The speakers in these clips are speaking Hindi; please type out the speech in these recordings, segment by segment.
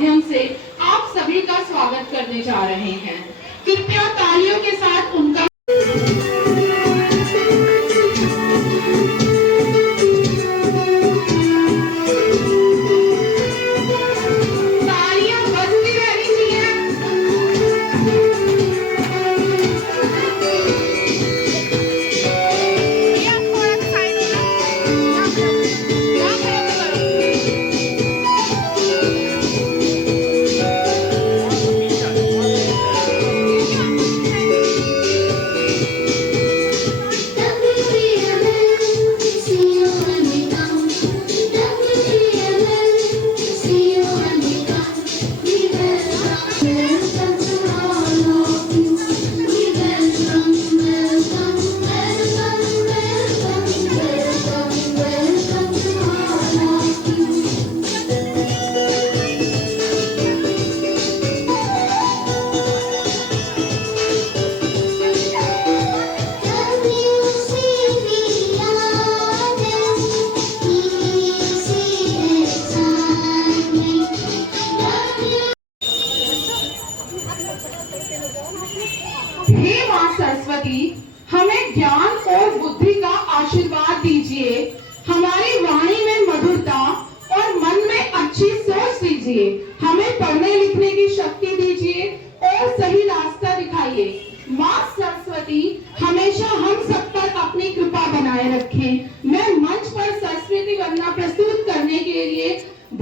माध्यम से आप सभी का स्वागत करने जा रहे हैं। कृपया तालियों के साथ उनका हे मां सरस्वती, हमें ज्ञान और बुद्धि का आशीर्वाद दीजिए। हमारी वाणी में मधुरता और मन में अच्छी सोच दीजिए। हमें पढ़ने लिखने की शक्ति दीजिए और सही रास्ता दिखाइए। मां सरस्वती हमेशा हम सब पर अपनी कृपा बनाए रखें। मैं मंच पर सरस्वती वंदना प्रस्तुत करने के लिए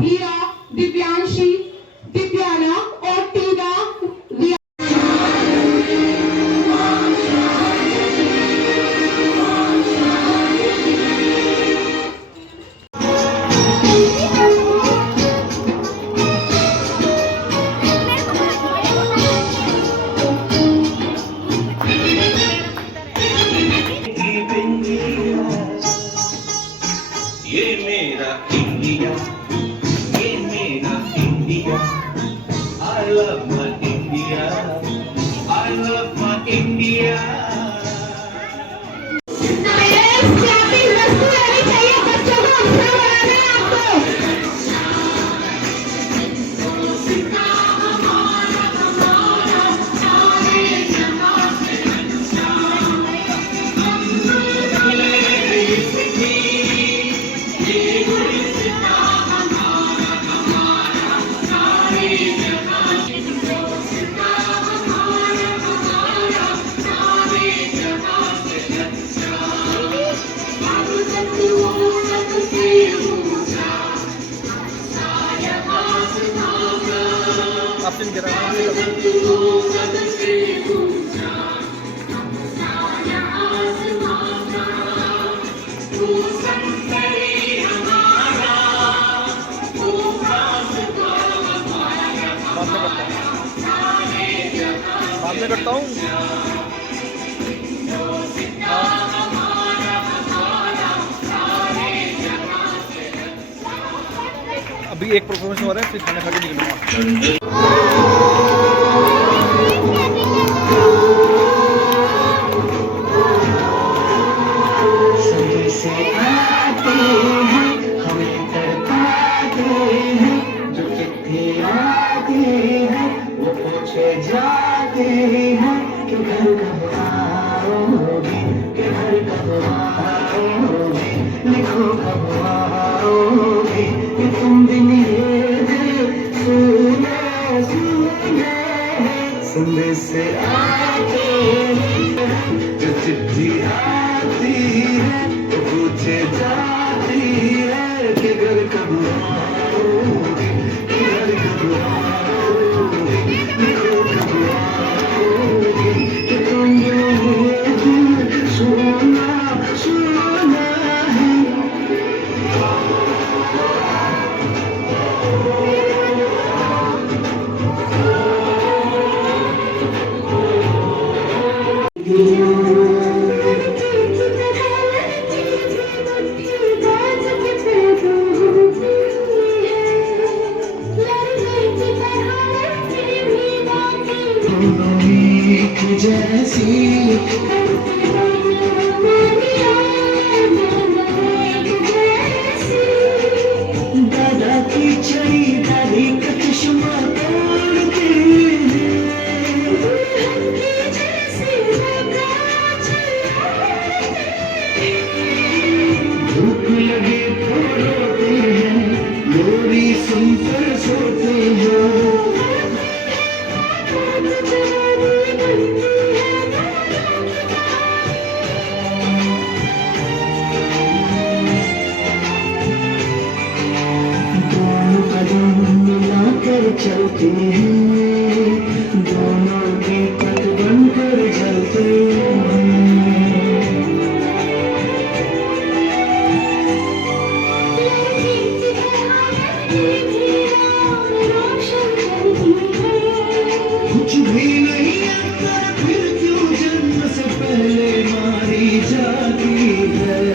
धीरा, दिव्यांशी, दिव्याना और टीना I love my India. I love my India. बाद में करता हूँ। अभी एक परफॉर्मेंस हो रहा है, फिर खाना खा के निकलूंगा। जाते हैं कि घर कब आओगे, कि घर कब आओगे, लिखो कब आओगे, कि तुम भी मेरे दिल सुने सुने संदेश आते हैं, जो चिट्ठी आती है तो पूछे जाती है कि घर कब आओगे, कि घर कब आओगे, लिखो जैसी दादा की छड़ी दादी का चश्मा होती है, दोनों की तक बनकर जलते हैं। कुछ भी नहीं आता फिर क्यों जन्म से पहले मारी जाती है।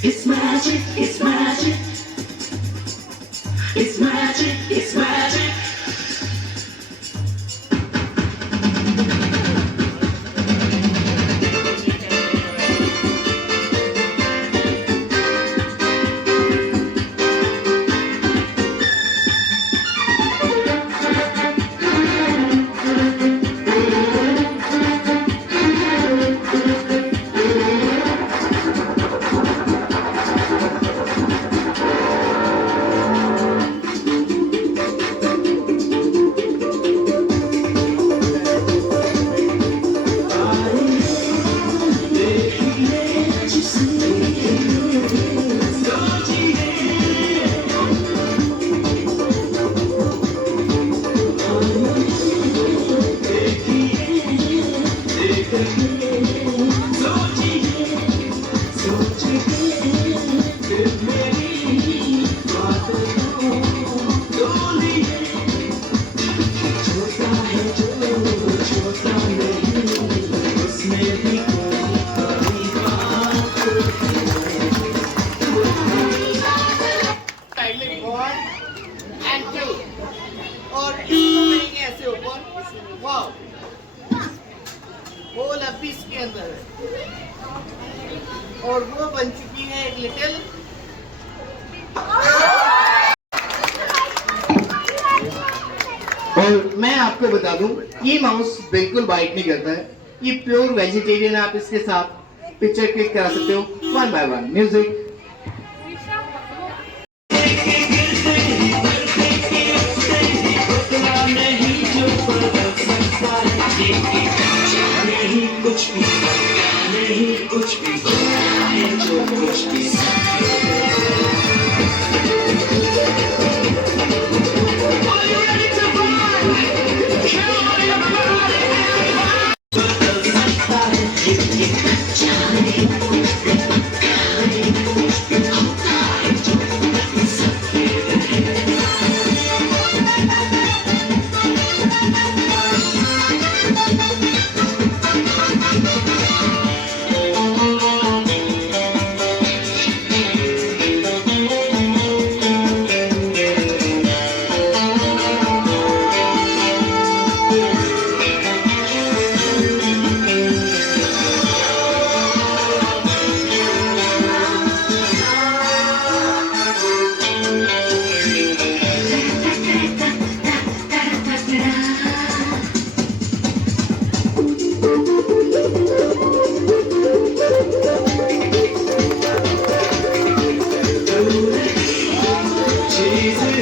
It's magic, it's magic, it's magic, it's magic. और इसको करेंगे ऐसे ऊपर, वाह, वो लपी इसके अंदर है और वो बन चुकी है एक लिटिल और मैं आपको बता दूं ये माउस बिल्कुल बाइट नहीं करता है, ये प्योर वेजिटेरियन है। आप इसके साथ पिक्चर क्लिक करा सकते हो 1 by 1 म्यूजिक। कुछ भी नहीं, कुछ भी है जो कुछ भी She's a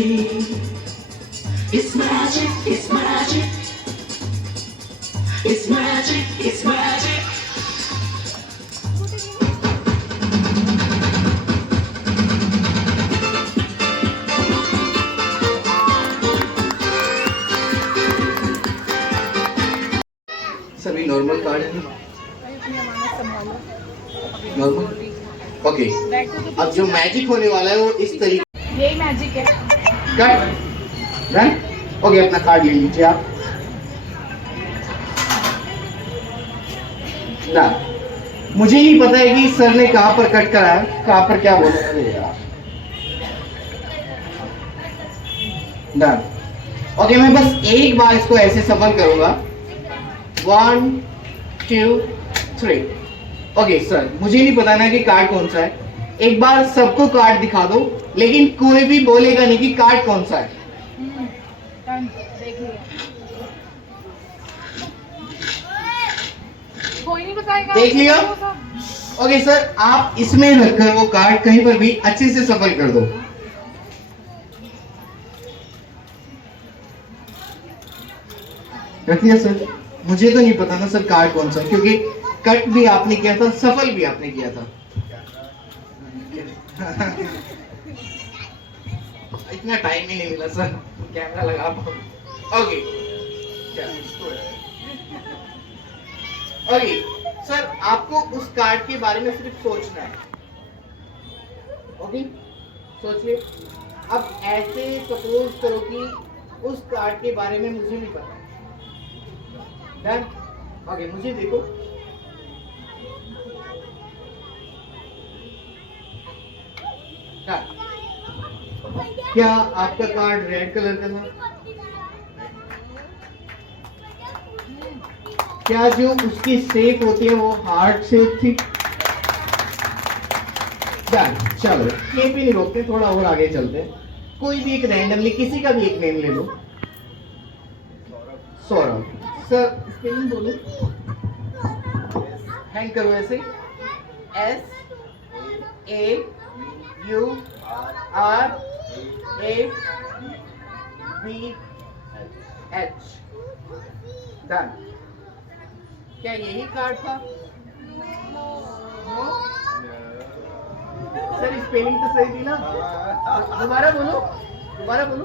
It's magic, it's magic. It's magic, it's magic. सभी नॉर्मल कार्ड है नॉर्मल ओके अब जो मैजिक होने वाला है वो इस तरीके यही मैजिक है। कट डन ओके अपना कार्ड ले लीजिए आप ना मुझे नहीं पता है कि सर ने कहां पर कट करा है कहां पर क्या बोला है यार डन ओके मैं बस एक बार इसको ऐसे सफल करूंगा 1 2 3 ओके सर मुझे नहीं पता ना कि कार्ड कौन सा है एक बार सबको कार्ड दिखा दो लेकिन कोई भी बोलेगा नहीं कि कार्ड कौन सा है कोई नहीं बताएगा। देख लिया ओके सर आप इसमें रखकर वो कार्ड कहीं पर भी अच्छे से सफल कर दो रख लिया सर मुझे तो नहीं पता ना सर कार्ड कौन सा क्योंकि कट भी आपने किया था सफल भी आपने किया था इतना टाइम ही नहीं मिला सर कैमरा लगा ओके ओके सर आपको उस कार्ड के बारे में सिर्फ सोचना है ओके सोचिए अब ऐसे सपोज करो कि उस कार्ड के बारे में मुझे नहीं पता डन ओके मुझे देखो डन क्या आपका कार्ड रेड कलर का था क्या जो उसकी शेप होती है वो हार्ट शेप थी डन चलो ये भी नहीं रोकते थोड़ा और आगे चलते हैं कोई भी एक रैंडमली किसी का भी एक नेम ले लो सौरभ सर स्पेलिंग बोलो हैंग करो ऐसे SAURABH डन क्या यही कार्ड था सर स्पेलिंग तो सही थी ना दोबारा बोलो दोबारा बोलो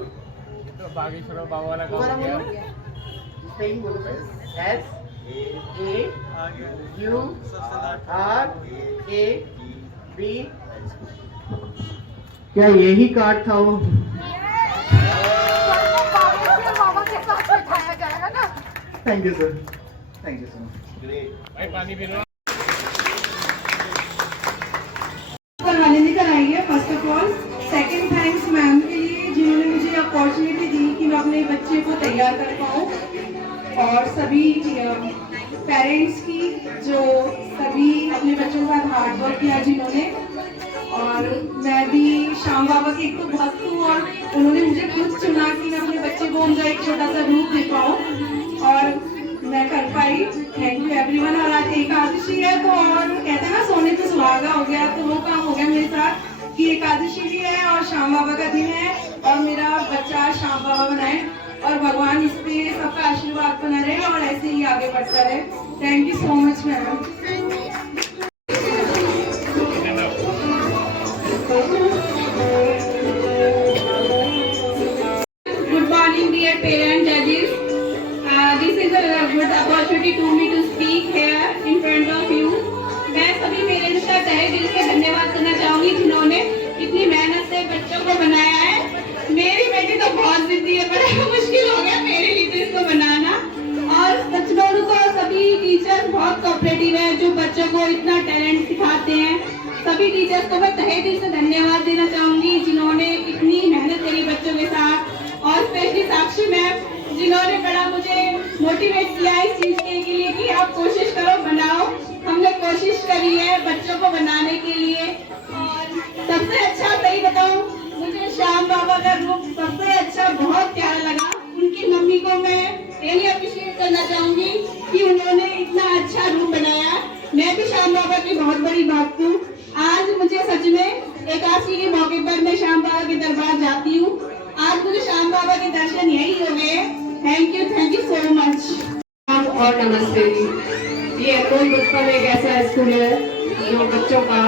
स्पेलिंग बोलो SAURAB क्या यही कार्ड था वो बाबा के साथ बैठाया जाएगा ना। Thank you sir so much करवाने नहीं कराएंगे first of all second thanks ma'am के लिए जिन्होंने मुझे अपॉर्चुनिटी दी कि मैं अपने बच्चे को तैयार कर पाऊँ और सभी पेरेंट्स की जो सभी अपने बच्चों के साथ हार्ड वर्क किया जिन्होंने और मैं भी श्याम बाबा की एक तो भक्त हूँ और उन्होंने मुझे खुद चुना कि मैं अपने बच्चे को उनका एक छोटा सा रूप दे पाऊँ और मैं कर पाई थैंक यू एवरीवन और आज एकादशी है तो और कहते हैं ना सोने पे सुहागा हो गया तो वो काम हो गया मेरे साथ कि एकादशी भी है और श्याम बाबा का दिन है और मेरा बच्चा श्याम बाबा बनाए और भगवान इस पे सबका आशीर्वाद बना रहे और ऐसे ही आगे बढ़ता रहे thank you so much ma'am Good morning, dear parents, judges. This is a good opportunity to me to speak here in front of you. मैं सभी पेरेंट्स का तहे दिल से धन्यवाद करना चाहूंगी जिन्होंने इतनी मेहनत से बच्चों को बनाया है। मेरी बेटी तो बहुत जिद्दी है, बड़ा मुश्किल हो गया मेरे लिए तो इसको बनाना। और सच बोलूं तो सभी टीचर्स बहुत कोऑपरेटिव है जो बच्चों को इतना टैलेंट सिखाते हैं। सभी टीचर्स को मैं तहे दिल से धन्यवाद देना चाहूंगी जिन्होंने इतनी मेहनत करी बच्चों के साथ और स्पेशली साक्षी मैम जिन्होंने बड़ा मुझे मोटिवेट किया इस चीज के लिए कि आप कोशिश करो बनाओ। हमने कोशिश करी है बच्चों को बनाने के लिए और सबसे अच्छा सही बताऊं मुझे श्याम बाबा का रूप सबसे अच्छा बहुत प्यारा लगा। उनकी मम्मी को मैं रियली अप्रिशिएट करना चाहूंगी कि उन्होंने इतना अच्छा रूप बनाया। मैं भी श्याम बाबा की बहुत बड़ी भक्त हूँ। आज मुझे सच में एकादशी के मौके पर मैं श्याम बाबा के दरबार जाती हूँ। आज आज मुझे श्याम बाबा के दर्शन यही हुए। Thank you so much. और नमस्ते जी। ये अनमोल बचपन एक ऐसा स्कूल है जो बच्चों का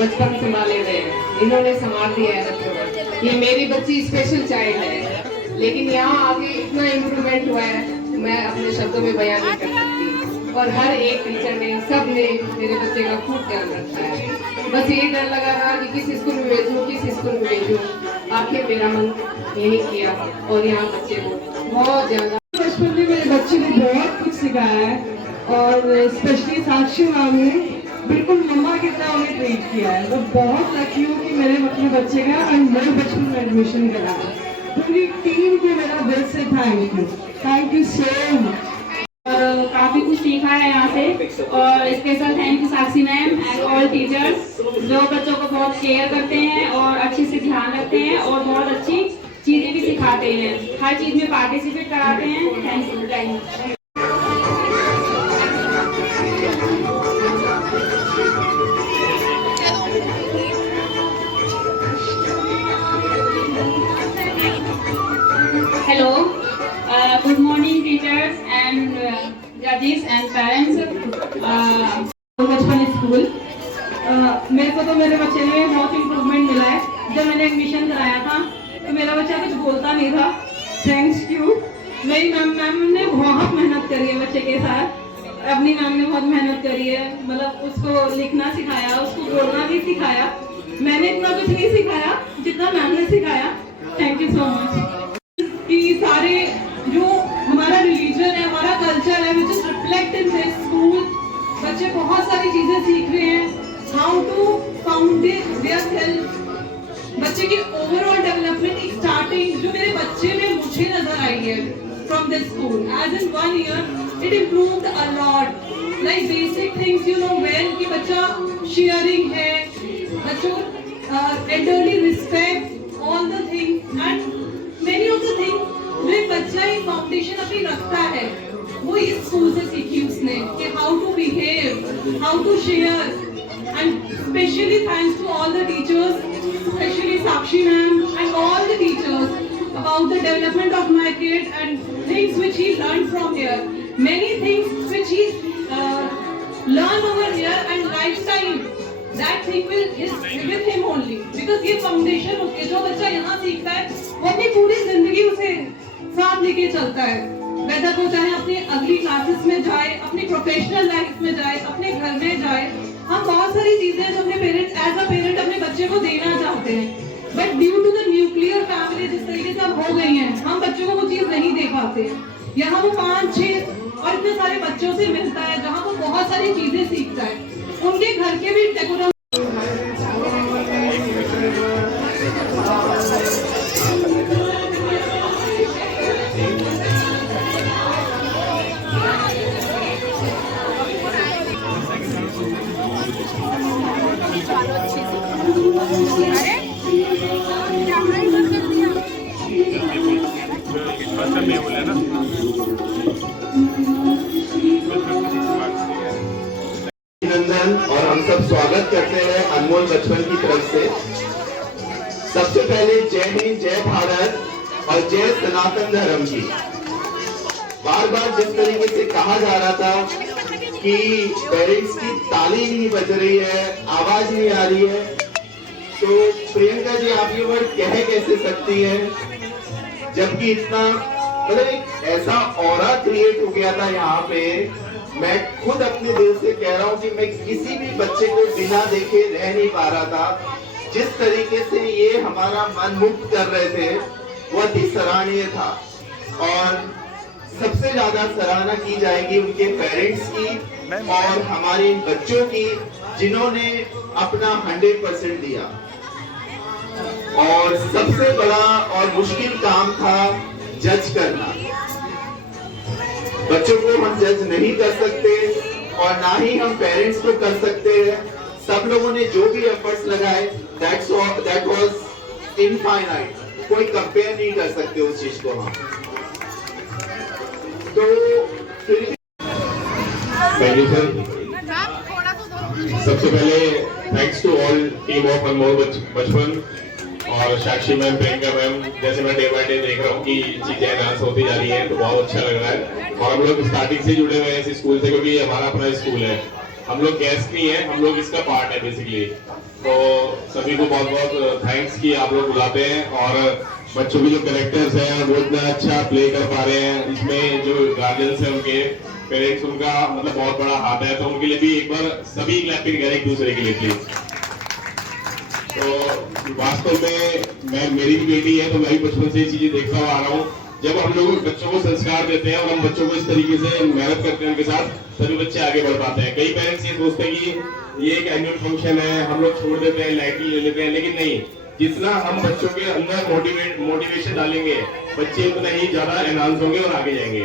बचपन संभाले हुए है, इन्होंने संभाल दिया है बच्चों को। ये मेरी बच्ची स्पेशल चाइल्ड है, लेकिन यहाँ आगे इतना इम्प्रूवमेंट हुआ है मैं अपने शब्दों में बयान नहीं कर सकती। और हर एक टीचर ने, सब ने मेरे बच्चे का खूब ध्यान रखा है। बस ये डर लगा रहा कि किस स्कूल में भेजूँ, किस स्कूल में भेजूँ। आखिर मेरा मन यही किया और यहाँ बच्चे को बहुत ज्यादा बचपन में मेरे बच्चे को बहुत कुछ सिखाया है और स्पेशली साक्षी मैम ने बिल्कुल मम्मा की तरह उन्हें ट्रीट किया है। मैं बहुत लकी हूँ कि मैंने अपने बच्चे का अनमोल बचपन में एडमिशन कराया। पूरी टीम को मेरा दिल से थैंक यू सो मच। और काफी कुछ सीखा है यहाँ से और special thank you Sakshi ma'am and all teachers जो बच्चों को बहुत केयर करते हैं और अच्छे से ध्यान रखते हैं और बहुत अच्छी चीजें भी सिखाते हैं, हर चीज में पार्टिसिपेट कराते हैं। Thank you. Hello, good morning teachers and judges and parents. बचपन स्कूल मेरे को तो मेरे बच्चे में बहुत इम्प्रूवमेंट मिला है। जब मैंने एडमिशन कराया था तो मेरा बच्चा कुछ बोलता नहीं था। थैंक्स यू मेरी मैम ने बहुत मेहनत करी है बच्चे के साथ। अपनी मैम ने बहुत मेहनत करी है, मतलब उसको लिखना सिखाया, उसको बोलना भी सिखाया। मैंने इतना कुछ नहीं सिखाया जितना मैम ने सिखाया। Thank you so much. कि सारे जो हमारा रिलीजन है, हमारा कल्चर है, which is reflect in this school. बच्चे बहुत सारी चीजें सीख रहे हैं, how to founded their self. बच्चे की ओवरऑल डेवलपमेंट एक स्टार्टिंग जो मेरे बच्चे में मुझे नजर आई है from this school. As in 1 year it improved a lot, like basic things you know well कि बच्चा शेयरिंग है, बच्चों elderly respect all the things and many of the things जो बच्चा एक फाउंडेशन अपनी रखता है वो इस स्कूल से सीखी उसने कि how to behave, how to share. And specially thanks to all the teachers, specially Sakshi ma'am and all the teachers about the development of my kid and things which he learn from here. Many things which he learn over here and lifestyle that thing will is with him only because ये फाउंडेशन उसके जो बच्चा यहाँ सीखता है वो अपनी पूरी जिंदगी उसे साथ लेके चलता है। वेदर वो चाहे अपनी अगली क्लासेस में जाए, अपनी प्रोफेशनल लाइफ में जाए, अपने घर में जाए। हम बहुत सारी चीजें जो अपने पेरेंट्स एज अ पेरेंट अपने बच्चे को देना चाहते हैं, but due to the nuclear family जिस तरीके से अब हो गई है हम बच्चों को वो चीज नहीं दे पाते। यहाँ वो 5-6 और इतने सारे बच्चों से मिलता है जहाँ वो बहुत सारी चीजें सीखता है। उनके घर के भी डेकोरेशन अभिनंदन और हम सब स्वागत करते हैं अनमोल बचपन की तरफ से। सबसे पहले जय हिंद, जय भारत और जय सनातन धर्म की। बार बार जिस तरीके से कहा जा रहा था कि पेरेंट्स की ताली नहीं बज रही है, आवाज नहीं आ रही है, तो प्रियंका जी आप ये वर्ड कह कैसे सकती हैं जबकि इतना मतलब एक ऐसा ऑरा क्रिएट हो गया था यहाँ पे। मैं खुद अपने दिल से कह रहा हूँ कि मैं किसी भी बच्चे को बिना देखे रह नहीं पा रहा था। जिस तरीके से ये हमारा मन मुक्त कर रहे थे वो अति सराहनीय था और सबसे ज्यादा सराहना की जाएगी उनके पेरेंट्स की और हमारे इन बच्चों की जिन्होंने अपना 100% दिया। और सबसे बड़ा और मुश्किल काम था जज करना। बच्चों को हम जज नहीं कर सकते और ना ही हम पेरेंट्स को कर सकते हैं। सब लोगों ने जो भी एफर्ट्स लगाए दैट वाज इनफाइनाइट, कोई कंपेयर नहीं कर सकते उस चीज को हम। तो फिर थैंक यू सर। सबसे पहले thanks to all team of Anmol Bachpan और साक्षी मैम, प्रियंका मैम, जैसे मैं डे बाय डे देख रहा हूँ कि चीजें एनहांस होती जा रही हैं, तो बहुत अच्छा लग रहा है। और हम लोग स्टार्टिंग से जुड़े हुए हैं इस स्कूल से, क्योंकि ये हमारा अपना स्कूल है। हम लोग गेस्ट नहीं है, हम लोग इसका पार्ट है बेसिकली। तो सभी को बहुत बहुत थैंक्स कि आप लोग बुलाते हैं, और बच्चों के जो कैरेक्टर्स हैं वो इतना अच्छा प्ले कर पा रहे हैं। इसमें जो गार्जियंस हैं, उनके पेरेंट्स, उनका मतलब बहुत बड़ा हाथ है, तो उनके लिए भी एक बार सभी क्लैपिंग करें एक दूसरे के लिए प्लीज। तो वास्तव में मेरी भी बेटी है, तो मैं भी बचपन से ये चीजें देखता हुआ आ रहा हूँ। जब हम लोग बच्चों को संस्कार देते हैं और हम बच्चों को इस तरीके से मेहनत करते हैं उनके साथ, तभी बच्चे आगे बढ़ पाते हैं। कई पेरेंट्स ये सोचते हैं कि ये एक एनुअल फंक्शन है, हम लोग छोड़ देते हैं, लाइटली ले लेते हैं, लेकिन नहीं, जितना हम बच्चों के अंदर मोटिवेशन डालेंगे, बच्चे उतना ही ज्यादा एनहांस होंगे और आगे जाएंगे।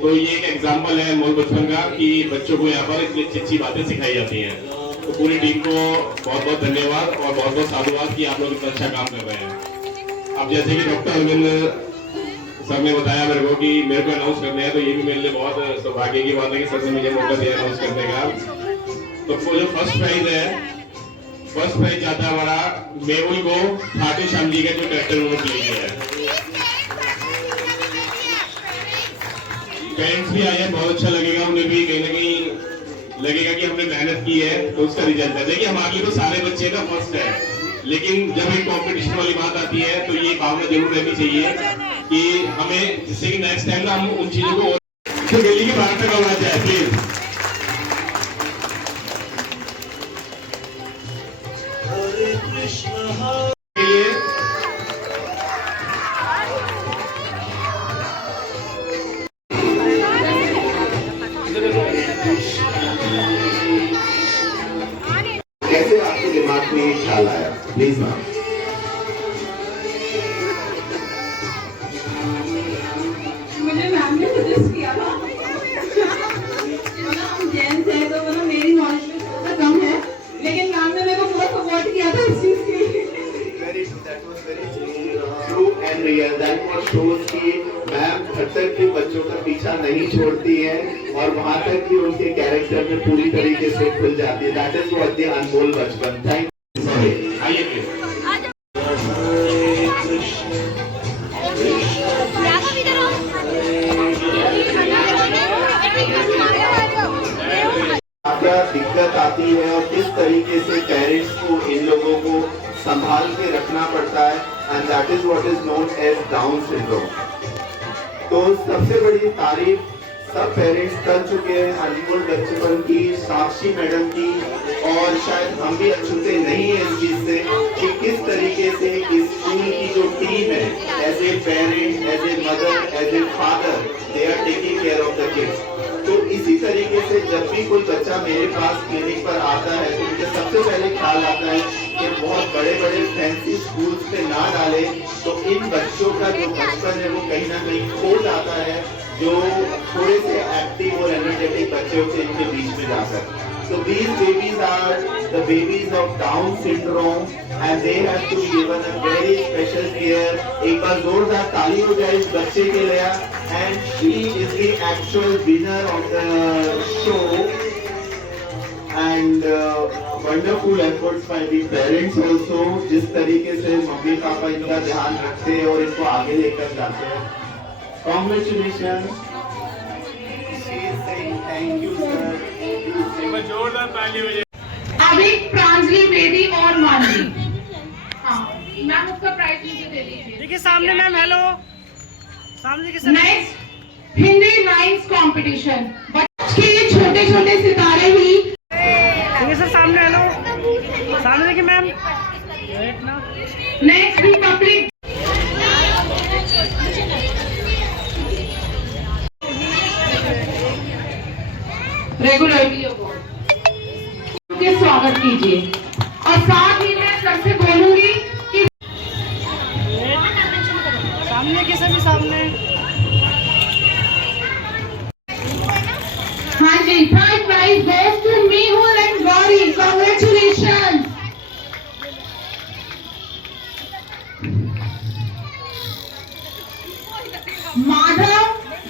तो ये एक एग्जाम्पल है अनमोल बचपन का कि बच्चों को यहाँ पर इतनी अच्छी अच्छी बातें सिखाई जाती हैं। तो पूरी टीम को बहुत बहुत धन्यवाद और बहुत बहुत साधुवाद कि आप लोग इतना अच्छा काम कर रहे हैं। अब जैसे कि डॉक्टर अरविंद सर ने बताया मेरे को कि मेरे को अनाउंस करने हैं, तो ये भी मेरे लिए बहुत सौभाग्य की बात है कि सर ने मुझे मौका दिया अनाउंस करने का। तो जो फर्स्ट प्राइज है, फर्स्ट प्राइज जाता है हमारा मेहुल को, खाटू श्याम जी का जो कैरेक्टर उन्होंने प्ले किया है। पेरेंट्स भी आए हैं, बहुत अच्छा लगेगा, उन्हें भी कहीं ना कहीं लगेगा कि हमने मेहनत की है, तो उसका रिजल्ट है। देखिए हमारे लिए तो सारे बच्चे का फर्स्ट है, लेकिन जब एक कॉम्पिटिशन वाली बात आती है तो ये भावना जरूर रहनी चाहिए कि हमें, जिससे कि नेक्स्ट टाइम ना हम उन चीजों को तो दिल्ली के बाहर तक होना चाहिए प्लीज। कैसे आपके दिमाग में ये ख्याल आया, प्लीज मैम। मुझे मैम ने सजेस्ट किया था। हम जेंट्स हैं तो मतलब मेरी नॉलेज में थोड़ा कम है, लेकिन मैम ने मेरे को पूरा सपोर्ट किया था इस चीज के लिए। That was very true and real. That was shows कि मैम घर तक भी बच्चों का पीछा नहीं छोड़ती हैं और वहाँ तक भी उनके कैरेक्टर में पूरी तरीके से खुल जाती है। That is what the अनमोल बचपन। Thank you. Sorry. आइए प्लीज। क्या दिक्कत आती है और किस तरीके से पेरेंट्स को इन लोगों को संभाल के रखना पड़ता है, and that is what is known as Down syndrome. तो सबसे बड़ी तारीफ सब पेरेंट्स कर चुके हैं अनमोल बचपन की, साक्षी मैडम की, और शायद हम भी अछूते नहीं है इस चीज से कि किस तरीके से इस स्कूल की जो टीम है, as a parent, as a mother, as a father, they are taking care of the kids. तो इसी तरीके से जब भी कोई बच्चा मेरे पास क्लिनिक पर आता है तो मुझे सबसे पहले ख्याल आता है कि बहुत बड़े बड़े फैंसी स्कूल्स पे ना डाले, तो इन बच्चों का जो बचपन है वो कहीं ना कहीं खो जाता है, जो थोड़े से एक्टिव और एनर्जेटिक बच्चे होते हैं इनके बीच में जाकर। So these babies are the babies of Down syndrome and they have to be given a very special care. एक बार जोरदार ताली हो जाए इस बच्चे के लिए, and she is the actual winner of the show. And wonderful efforts by the parents also, जिस तरीके से मम्मी पापा इनका ध्यान रखते हैं और इनको आगे लेकर जाते हैं। Congratulations. She is saying thank you sir. अभी प्रांजलि बेदी और मानवी, हाँ मैम उसका प्राइज मुझे दे दीजिए। देखिए सामने मैम, हेलो सामने के नेक्स्ट हिंदी लाइन्स कंपटीशन, बच्चे के छोटे छोटे सितारे भी। देखिए सर सामने, हेलो सामने देखिए मैम। नेक्स्ट रिपब्लिक रेगुलरली के स्वागत कीजिए, और साथ ही मैं सबसे बोलूंगी कि सामने के सभी सामने। हाँ जी, third prize goes to Mehul and Gauri, congratulation. Madhav,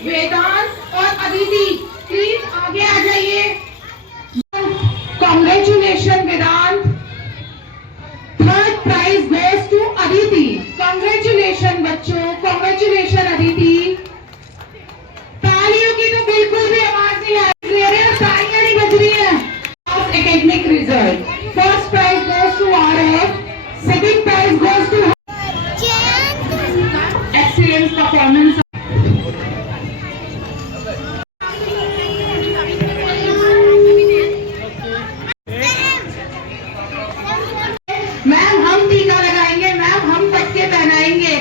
Vedant और अदिति प्लीज आगे आ जाइए। Congratulation Vedant. Third prize goes to Aditi. Congratulation Aditi. तालियों की तो बिल्कुल भी आवाज नहीं आ रही है, तालियां नहीं बज रही है। Academic result, first prize goes to RF, second prize goes to excellence performance। Ma'am हम टीका लगाएंगे, मैम हम पटके पहनाएंगे।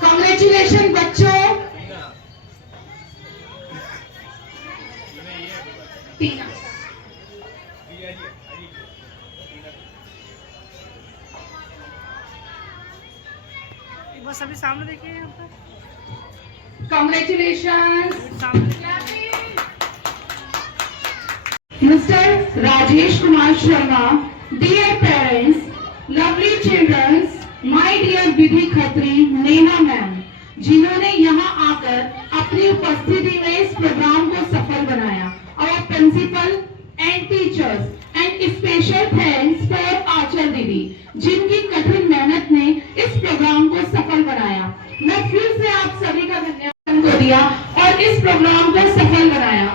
कॉन्ग्रेचुलेशन बच्चों। टीका बस अभी सामने देखिए यहाँ पर। कॉन्ग्रेचुलेशन सामने Mr. Rajesh Kumar Sharma, dear parents, lovely children, my dear Vidhi Khatri, Neha ma'am, जिन्होंने यहाँ आकर अपनी उपस्थिति में इस प्रोग्राम को सफल बनाया। Our principal and teachers and special thanks for आचल दीदी, जिनकी कठिन मेहनत ने इस प्रोग्राम को सफल बनाया। मैं फिर से आप सभी का धन्यवाद को दिया और इस प्रोग्राम को सफल बनाया।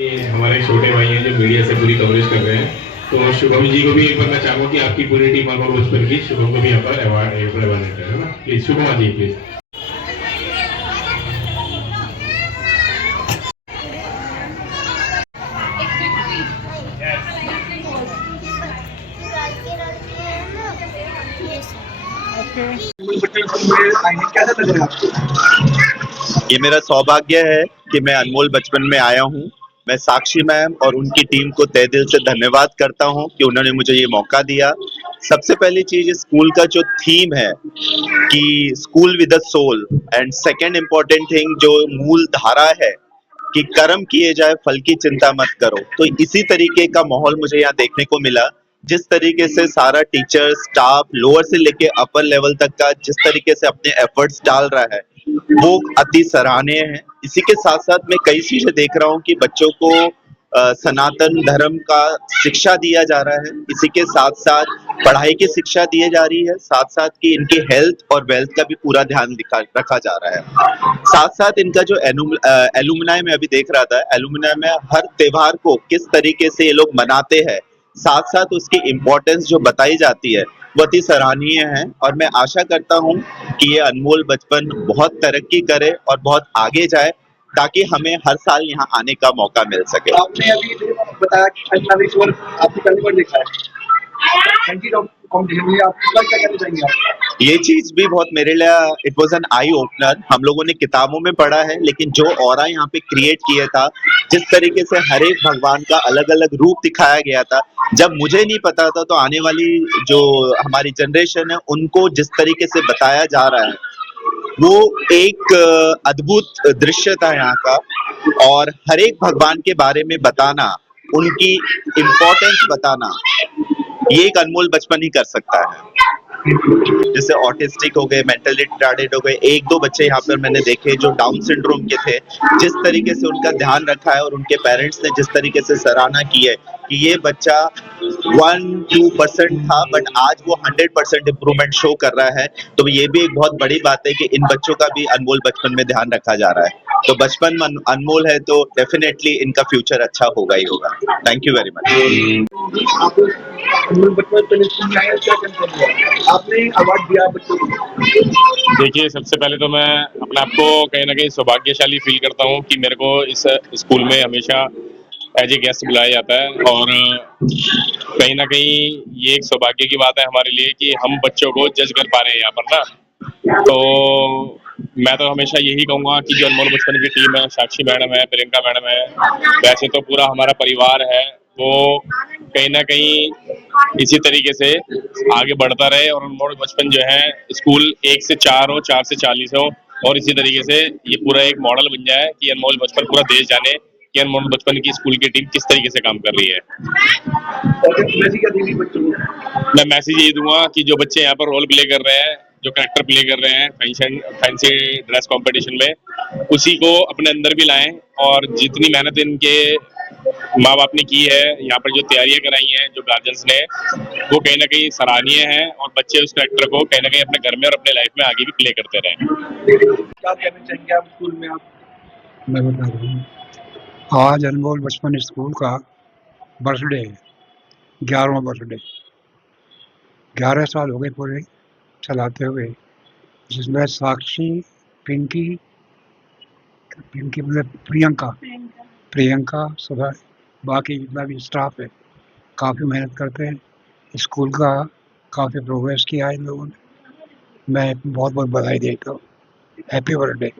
ये हमारे छोटे भाई हैं जो मीडिया से पूरी कवरेज कर रहे हैं, तो शुभम जी को भी एक बार मैं चाहूंगा कि आपकी पूरी टीम अनमोल बचपन की शुभम को भी यहाँ पर अवार्ड है ना, प्लीज शुभम जी प्लीज। ये मेरा सौभाग्य है कि मैं अनमोल बचपन में आया हूँ। मैं साक्षी मैम और उनकी टीम को तहे दिल से धन्यवाद करता हूँ कि उन्होंने मुझे ये मौका दिया। सबसे पहली चीज इस स्कूल का जो थीम है कि school with a soul, and second important thing जो मूल धारा है कि कर्म किए जाए फल की चिंता मत करो, तो इसी तरीके का माहौल मुझे यहाँ देखने को मिला। जिस तरीके से सारा टीचर स्टाफ लोअर से लेके अपर लेवल तक का जिस तरीके से अपने एफर्ट्स डाल रहा है वो अति सराहनीय है। इसी के साथ साथ मैं कई चीजें देख रहा हूँ कि बच्चों को सनातन धर्म का शिक्षा दिया जा रहा है, इसी के साथ साथ पढ़ाई की शिक्षा दी जा रही है, साथ साथ कि इनके हेल्थ और वेल्थ का भी पूरा ध्यान रखा जा रहा है। साथ साथ इनका जो एलुमनाई में अभी देख रहा था, एलुमनाई में हर त्योहार को किस तरीके से ये लोग मनाते हैं, साथ साथ उसकी इम्पोर्टेंस जो बताई जाती है वो अति सराहनीय है। और मैं आशा करता हूँ कि ये अनमोल बचपन बहुत तरक्की करे और बहुत आगे जाए ताकि हमें हर साल यहाँ आने का मौका मिल सके। आपने अभी बताया कि आपने पहली बार देखा है कॉम्पिटिशन में, आप क्या कहना चाहेंगे आप? ये चीज भी बहुत मेरे लिए it was an eye opener. हम लोगों ने किताबों में पढ़ा है, लेकिन जो ऑरा यहाँ पे क्रिएट किया था, जिस तरीके से हर एक भगवान का अलग अलग रूप दिखाया गया था, जब मुझे नहीं पता था तो आने वाली जो हमारी जनरेशन है उनको जिस तरीके से बताया जा रहा है वो एक अद्भुत दृश्य था यहाँ का। और हर एक भगवान के बारे में बताना, उनकी इम्पोर्टेंस बताना, ये एक अनमोल बचपन ही कर सकता है। जैसे ऑटिस्टिक हो गए, मेंटली रिटार्डेड हो गए, एक दो बच्चे यहाँ पर मैंने देखे जो डाउन सिंड्रोम के थे, जिस तरीके से उनका ध्यान रखा है और उनके पेरेंट्स ने जिस तरीके से सराहना की है कि ये बच्चा 1-2% था बट आज वो 100% इम्प्रूवमेंट शो कर रहा है, तो ये भी एक बहुत बड़ी बात है कि इन बच्चों का भी अनमोल बचपन में ध्यान रखा जा रहा है। तो बचपन अनमोल है तो डेफिनेटली इनका फ्यूचर अच्छा होगा ही होगा। Thank you very much. आपने अवार्ड दिया बच्चों को। देखिए, सबसे पहले तो मैं अपने आप को कहीं ना कहीं सौभाग्यशाली फील करता हूँ कि मेरे को इस स्कूल में हमेशा एज ए गेस्ट बुलाया जाता है, और कहीं ना कहीं ये एक सौभाग्य की बात है हमारे लिए कि हम बच्चों को जज कर पा रहे हैं यहाँ पर ना। तो मैं तो हमेशा यही कहूँगा कि जो अनमोल बचपन की टीम है, साक्षी मैडम है, प्रियंका मैडम है, वैसे तो पूरा हमारा परिवार है, वो कहीं ना कहीं इसी तरीके से आगे बढ़ता रहे और अनमोल बचपन जो है स्कूल 1 से 4 हो, 4 से 40 हो, और इसी तरीके से ये पूरा एक मॉडल बन जाए कि अनमोल बचपन पूरा देश जाने कि अनमोल बचपन की स्कूल की टीम किस तरीके से काम कर रही है। मैं मैसेज ये दूंगा कि जो बच्चे यहाँ पर रोल प्ले कर रहे हैं, जो कैरेक्टर प्ले कर रहे हैं फैंसी ड्रेस कंपटीशन में, उसी को अपने अंदर भी लाएं और जितनी मेहनत इनके माँ बाप ने की है, यहाँ पर जो तैयारियां कराई हैं जो गार्जियंस ने, वो कहीं ना कहीं सराहनीय है और बच्चे उस कैरेक्टर को कहीं ना कहीं अपने घर में और अपने लाइफ में आगे भी प्ले करते रहें। क्या कहना चाहेंगे आप स्कूल में आप? मैं बता रहा हूँ, आज अनमोल बचपन स्कूल का बर्थडे है, 11वां बर्थडे। 11 साल हो गए पूरे चलाते हुए, जिसमें साक्षी, पिंकी पिंकी मतलब प्रियंका सुधा, बाकी जितना भी स्टाफ है काफ़ी मेहनत करते हैं। स्कूल का काफ़ी प्रोग्रेस किया है इन लोगों ने। मैं बहुत बहुत बधाई देता हूँ। Happy birthday.